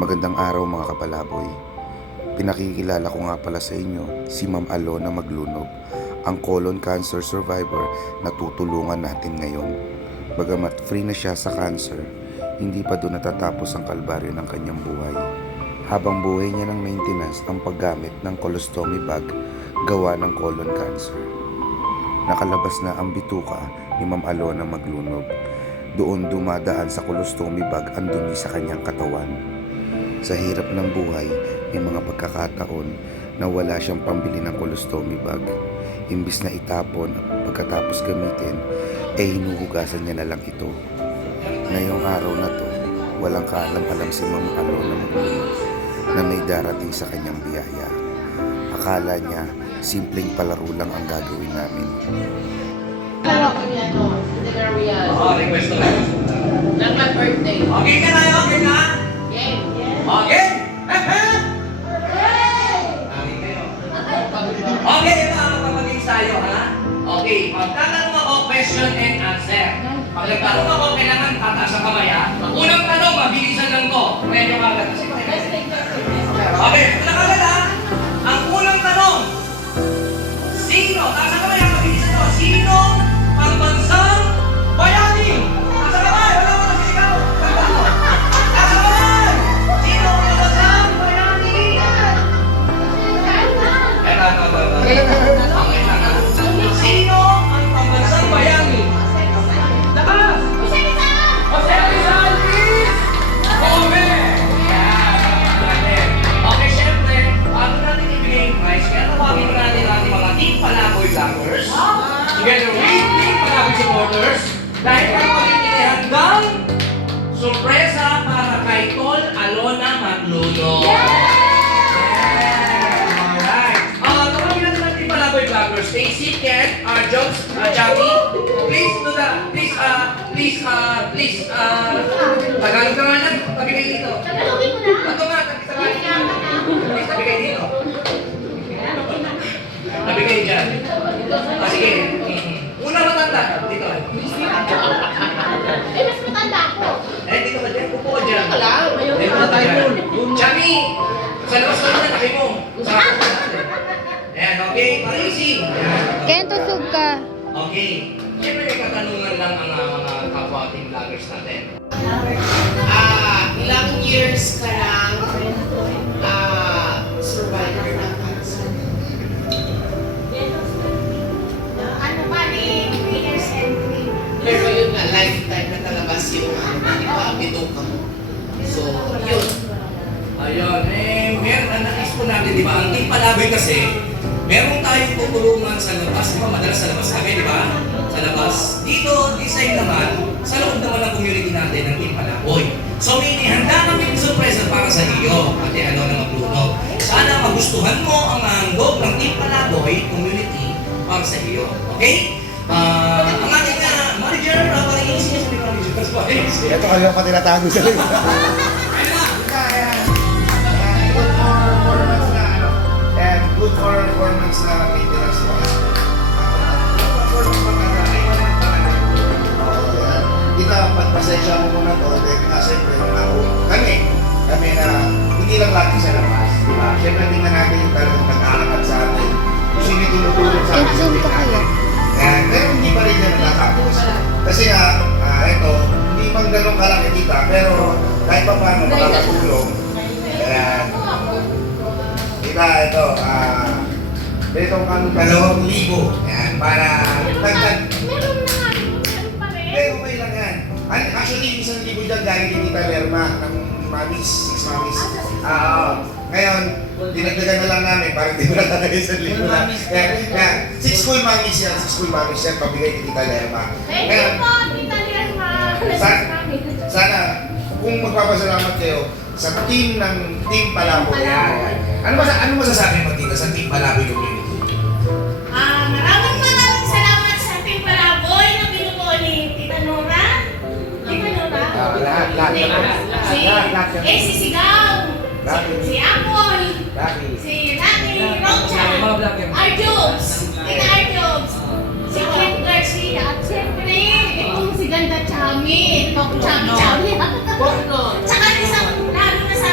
Magandang araw mga kapalaboy. Pinakikilala ko nga pala sa inyo si Ma'am Alona Maglunob, ang colon cancer survivor na tutulungan natin ngayon. Bagamat free na siya sa cancer, hindi pa doon natatapos ang kalbaryo ng kanyang buhay. Habang buhay niya ng maintenance ang paggamit ng colostomy bag gawa ng colon cancer. Nakalabas na ang bituka ni Ma'am Alona Maglunob. Doon dumadaan sa colostomy bag ang dumi sa kanyang katawan. Sa hirap ng buhay, may mga pagkakataon na wala siyang pambili ng colostomy bag. Imbis na itapon pagkatapos gamitin, hinuhugasan niya na lang ito. Ngayong araw na to, walang kaalam-alam si Ma'am Alona Maglunob na may darating sa kanyang biyaya. Akala niya, simpleng palaro lang ang gagawin namin. Request ko lang. Lang my birthday. Okay ka na? Okay na? Game. Okay? Okay kayo. Okay, ito ang magpapagings tayo, ha? Okay, magtatanong ako, question and answer. Pag nagtanong ako, kailangan tataas ang kamay, ha? Unang tanong, mabilisan lang to. Medyo agad. Okay, ito na kagad, ha? Ang unang tanong, sino? Taas ang kamay, ha? Mabilisan to. Sino ang bansang bayani? Taas ang kamay, wala mo nagsisigaw. Taas ang kamay! Sino ang bansang bayani? Okay lang, ha? Sino ang pambansang bayani? Taas! Jose Rizal is correct! Okay, syempre, bago natin ibigay yung prize, kaya tawagin natin ang ating mga Team Palaboy vloggers together with Team Palaboy supporters dahil kami handang sorpresa para kay Tol Alona Maglunob. Alright. Tawagin natin ang Team Palaboy vloggers, Stacy, Ken, Jobs, Jackie. Tagalog ka nga lang, tabi kayo dito. Tagalogin mo na. Ito nga, tabi kayo dito. Tabi kayo dyan. Sige. Unang matanda, dito. Mas matanda ako. Dito ka dyan, upo ka dyan. Ayaw Dito ka dyan. Chami, sa labas ka na, tabi mo. Ayan, okay, easy. Kaya tusog ka. Okay. Siyempre may katanungan lang ang mga kapwa ating vloggers natin. Ilang years ka lang survivor ng cancer? Ano ba ni 3 years and 3? Pero yun nga, lifetime na talabas yung bituka mo. So, yun. Ayun, meron ang nais po natin, di ba? Ang Team Palaboy kasi, meron tayong tutulungan sa labas. Di ba? Madalas sa labas kami, di ba? Sa labas. Dito, this side naman, sa loob naman ng community natin ng Team Palaboy. So, may handa kami surpresa para sa iyo, Ate Alona Maglunob. Sana magustuhan mo ang handog ng Team Palaboy community para sa iyo. Okay? Ang ating manager, parang easy sa manager. Ito kayo pa tinatago sa liwa. Good for 4 months na maintenance mo. Kita, pasensya mo muna to, dahil nga siyempre, kami na hindi lang lagi sa labas. Diba? Siyempre, tingnan natin yung talagang nag-aalakad sa atin. Kung sino tinutulong sa atin. Zoom ka kaya? Pero hindi pa rin yan natatapos. Kasi nga, ito, hindi man ganun kalaki kita, pero kahit pa paano makakatulong. Ayan. Kita, ito, itong kang 2,000. Yan, para dagdag. Meron na nga. Meron pa rin. Eh, okay lang yan. Actually, 1,000 dyan galing kay Tita Lerma ng Mamis, 6 Mamis. Ngayon, dinagdagan na lang namin para di ba na 1,000 na. Kaya, 6 full Mamis yan, 6 full Mamis yan, pabigay kay Tita Lerma. Thank you po, Tita Lerma. Sana, kung magpapasalamat kayo sa team ng Team Palaboy. Ano masasabi mo, Tita, sa Team Palaboy community? Maraming salamat sa Team Palaboy na binubuo ni Tita Nora. Tita Nora? Lahat. Si Sigaw. Si Apple. Si Nani Rocha. Arjobs. Tita Arjobs. Si Kim Garcia. At siyempre, itong si Ganda Chami. Itong Chami. Tsaka isang lalo na sa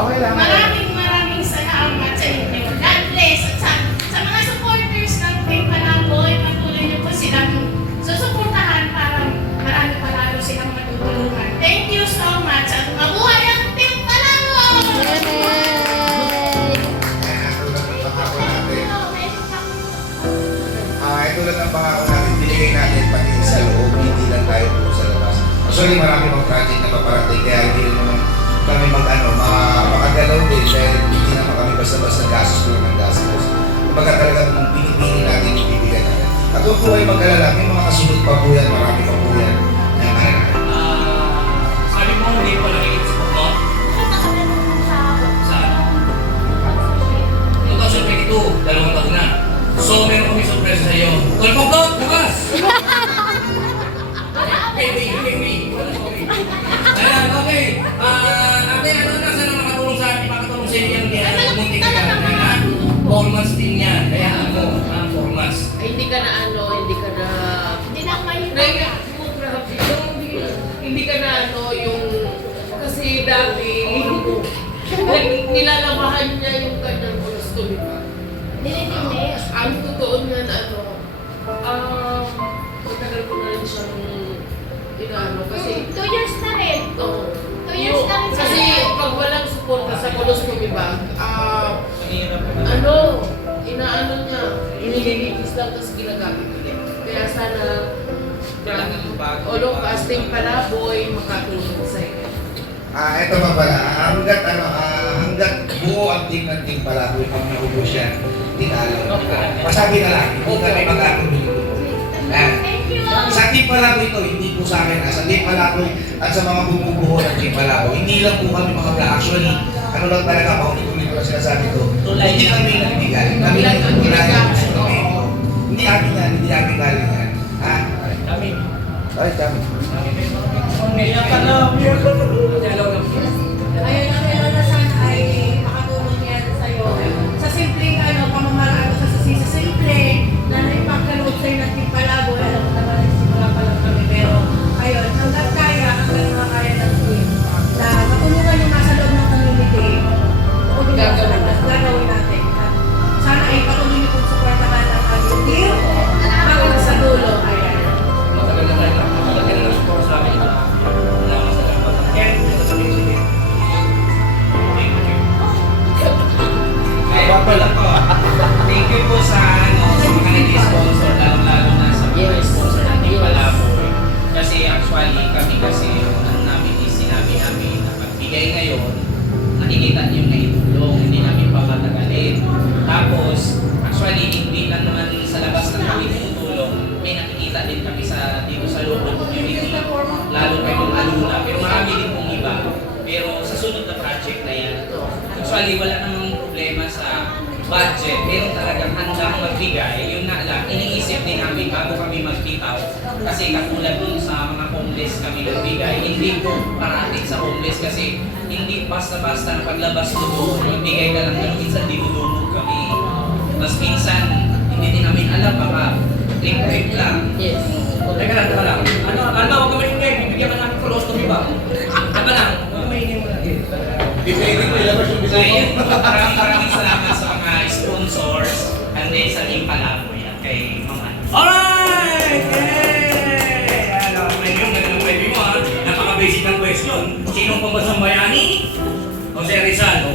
Okay lang. Maraming salamat sa inyo. God bless. At sa mga supporters ng Team Palaboy, patuloy niyo po silang susuportahan para marami palalo silang matutulungan. Thank you so much. At mabuhay ang Team Palaboy! Tulad ng pangako natin, binigay natin pati sa loob, hindi lang tayo po sa labas. Actually, marami pang project na paparating, kaya hindi rin naman kami makagalaw din dahil hindi naman kami basta-basta gastos ko ng gastos. Kumbaga talaga nung pinipili natin, yung bibigyan natin. At huwag po kayo mag-alala, may mga kasunod pa po yan, marami pa po yan. Sabi mo, hindi ko lang i-export mo? Saan? 2022, 2 taon na. So, meron kami surprise sa iyo. Tulpog ko, bukas! Wait. Ayan, okay. Ate, ano na sana makatulong sa akin, makatulong sa inyo yung muntik ka na. 4 months din yan. Kaya ano, 4 months. Ay, hindi ka na Hindi na ako mahirap. hindi ka na yung, kasi dati, nilalabahan niya yung kanyang gusto, di ba? Nililinis. Ang totoo niyan, matagal ko na rin siyang inaano, kasi, 2 years na rin. oo. 2 years na rin Kasi pag walang suporta sa coloscopy bag, inaano niya, inililinis lang tapos ginagamit ulit. Kaya sana, all of us, Team Palaboy, makatulong sa iyo. Ito pa pala, hanggat buo ang team ng Team Palaboy, pag naubos yan, tinalo. Pasabi na lang, hindi kami magkatuloy ito. Thank you. Sa Team Palaboy ito, hindi po sa akin, sa Team Palaboy at sa mga bumubuo ng Team Palaboy, hindi lang po kami mga actually, ano lang talaga, paulit-ulit ko lang sinasabi ko, hindi kami nagbigay, kami lang ang instrumento. Hindi amin yan, hindi amin galing yan. Ha? Kami. Ay, dami. Kaya pala, Ayun ang na sana ay makatulong yan sa'yo. Sa simpleng pamamaraan sa simple na naipagkaloob sa'yo ng Team Palaboy, alam mo naman nagsimula pa lang kami. Pero ayun, hanggat kaya, hanggat makakaya ng team, na matulungan yung nasa loob ng community, gagawin natin. At sana ay patuloy niyo kong supportahan ang aming team hanggang sa dulo. Ayan. matagal na tayo na support sa amin. Salamat sa lahat. Ken, ito sa sige. Thank you po sa mga nag-sponsor, lalo-lalo na sa mga sponsor ng Team Palaboy. Kasi actually, kami kasi, ano namin, sinabi namin na pagbigay ngayon, nakikita niyo na itulong, hindi namin papatagalin. Tapos, actually, hindi lang naman sa labas ng kami tutulong, may nakikita din kami dito sa loob ng community, lalo na yung aluna, pero marami din pong iba. Pero sa sunod na project na yan, actually, wala namang problema sa budget, meron talagang handang magbigay, yun nga lang, iniisip din namin bago kami mag-bitaw. Kasi katulad dun sa mga homeless kami nagbigay, hindi po parating sa homeless kasi hindi basta-basta na paglabas mo doon, magbigay ka lang ng minsan dinudumog kami. Tapos minsan, hindi din namin alam, baka trip-trip lang. Yes. Teka lang. Huwag ka maingay. Bibigyan ka namin coloscopy ba? Teka lang. Huwag ka maingay mo lagi. So yun, maraming salamat sa mga sponsors and then sa Team Palaboy at kay Mama. Alright! Yay! Ano, magandang pwede mo ha. Napaka-basic ng question. Sinong pambasang bayani? Jose Rizal.